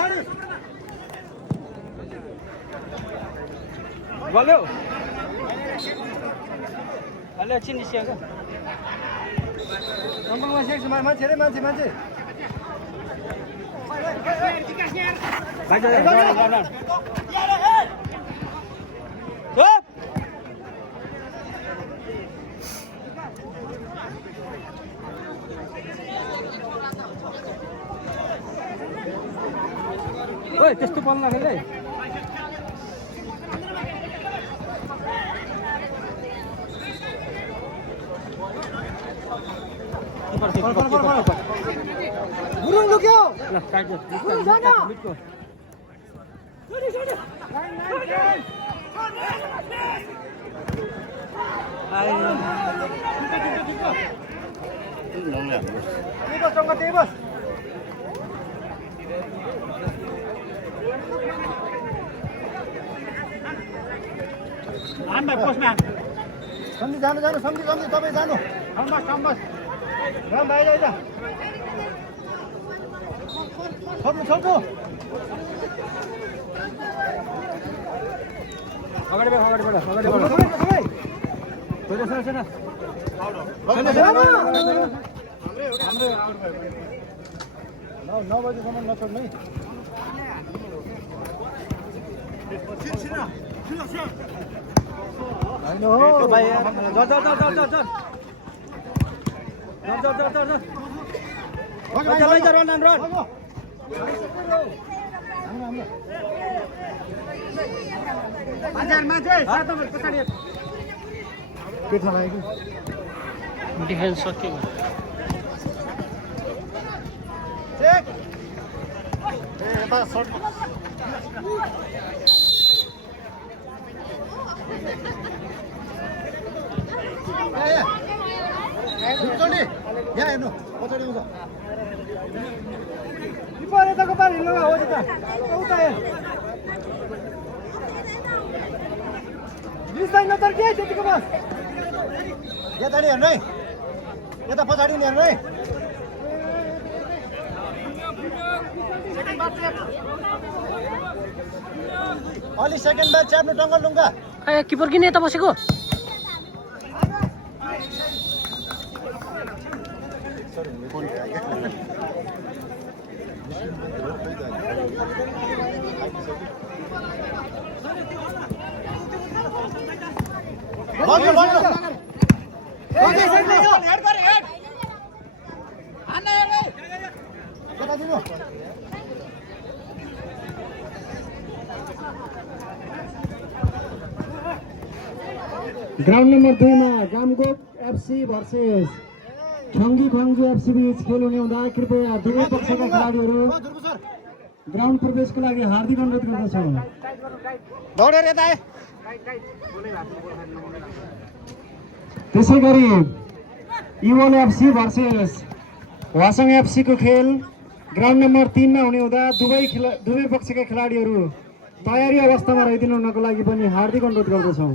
Valeu! Valeu, एकछिन निस्किएको नम्बरमा मान्छे रे मान्छे भाइ चुप ओइ त्यस्तो बल नखेल है गुरुङ लुक्यो ल काट्यो मिटको त्यही बस सम्झी जानु सम्झी तपाईँ जानु राम भाइ आइज छोड्नु अगाडि नौ बजीसम्म नछोड्नु होइन हो भाइ डिफेन्स सक्यो यहाँ हेर्नु पछाडि आउँछ यताको पार हिँड्नु हो उता नतर के त्यतिको बस यता नि हेर्नु है यता पछाडि नि हेर्नु है अलि सेकेन्ड ब्याच च्याप्नु टङ्गल लुङ्गा किपर किन यता बसेको ग्राउन्ड नम्बर 2 मा जामगोप एफसी भर्सेस छङ्गी खङ्गी एफसी बीच खेल हुने हुँदा कृपया दुवै पक्षका खेलाडीहरू ग्राउन्ड प्रवेशको लागि हार्दिक अनुरोध गर्दछौँ। त्यसैगरी इवोल एफसी भर्सेस वासङ एफसी को खेल ग्राउन्ड नम्बर 3 मा हुने हुँदा दुवै पक्षका खेलाडीहरू तयारी अवस्थामा रहिदिनु हुनको लागि पनि हार्दिक अनुरोध गर्दछौँ।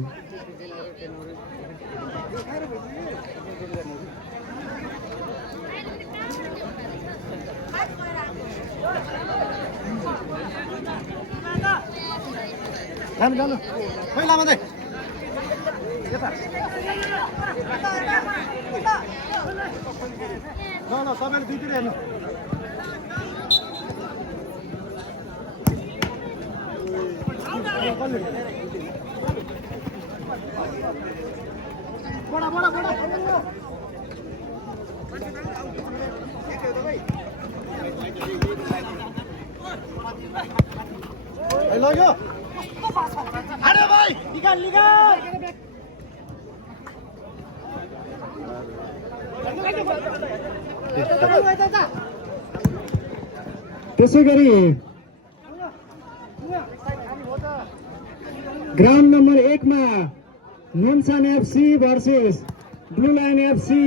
जानु पहिला मात्रै यता ल तपाईँले दुईतिर हेर्नु लग्यो अरे भाइ निकाल त्यसैगरी ग्राउन्ड नम्बर 1 मा नोनसान FC versus blue line FC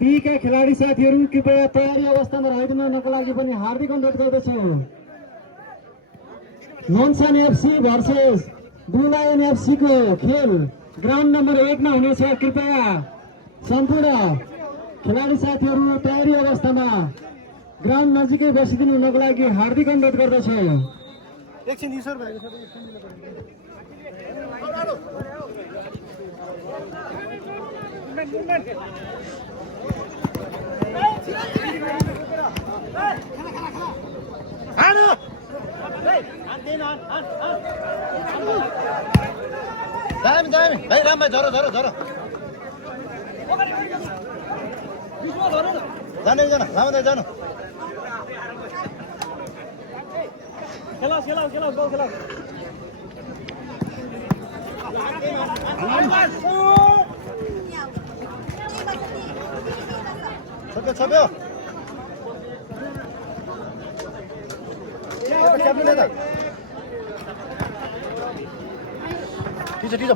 B का खेलाडी साथीहरू कृपया तयारी अवस्थामा रहिदिनको लागि पनि हार्दिक अनुरोध गर्दछु। नोनसान FC versus blue line FC को खेल ग्राउन्ड नम्बर 1 मा हुनेछ। कृपया सम्पूर्ण खेलाडी साथीहरू तयारी अवस्थामा ग्राउन्ड नजिकै बसिदिनु हुनको लागि हार्दिक अनुरोध गर्दछु। एकछिन ईश्वर भाइको छ दामी भाइ रामभाइ झरो जानु एकजना लामो जानु छोप्यो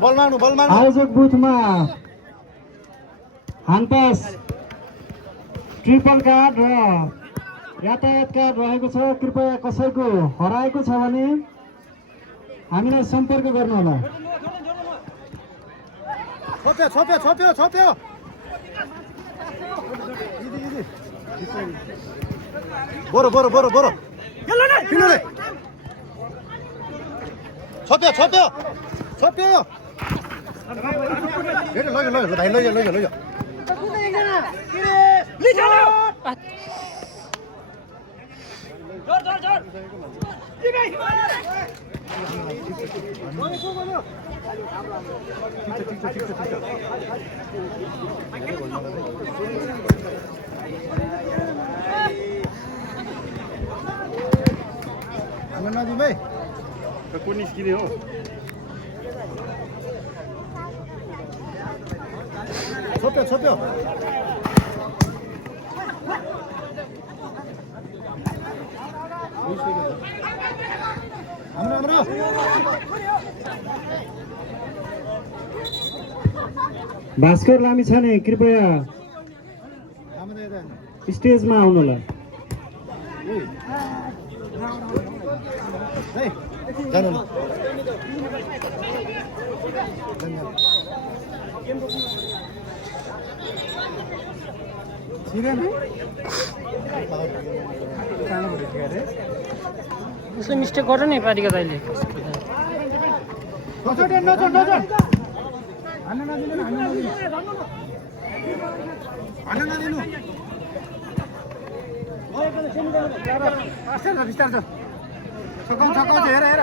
बल मार्नु आयोजक बुथमा हानपास ट्रिपल कार्ड र यातायात कार्ड रहेको छ। कृपया कसैको हराएको छ भने हामीलाई सम्पर्क गर्नुहोला। छोप्यो बोरो छोप्यो लग्यो नदी भाइ को निस्किने हो? छोप्यो हाम्रो भास्कर लामिछाने कृपया स्टेजमा आउनुहोला। जानु उसले मिस्टेक गर्छ नि पार्टीको दाइले। हेर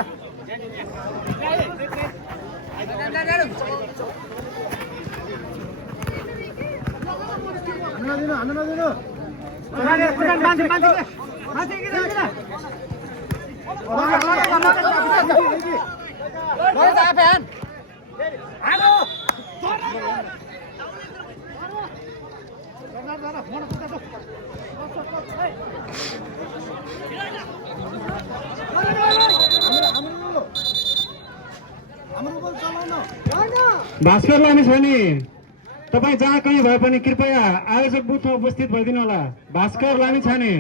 भास्कर लामिछाने तपाईँ जहाँ कहीँ भए पनि कृपया आयोजक बुथमा उपस्थित भइदिनु होला। भास्कर लामिछाने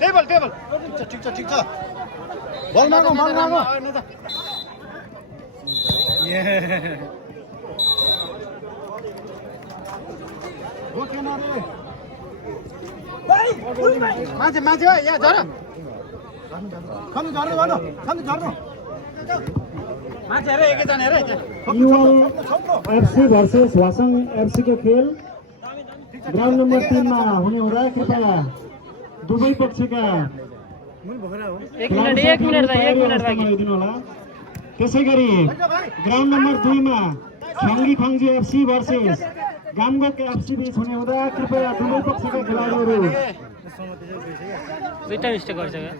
टेबल ठिक छ बल मार्नु मान्छे यहाँ झर एफसी भर्सेस वासङ एफसी को खेल ग्राउन्ड नम्बर 3 मा हुने हुँदा कृपया दुवै पक्षका एक मिनट दिनु होला। त्यसैगरी ग्राउन्ड नम्बर 2 मा खङ्गी खङ्जी एफसी भर्सेस गामगोक एफसी बीच हुने हुँदा कृपया दुवै पक्षका खेलाडीहरू दुईटा मिस्टेक गर्छ क्या।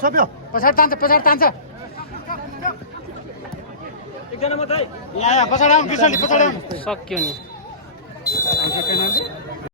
छोप्यो पछाडि तान्छ एकजना मात्रै यहाँ पछाडि आउनु बिर्सली पछाडि आउनु सक्यो नि। पेनाल्टी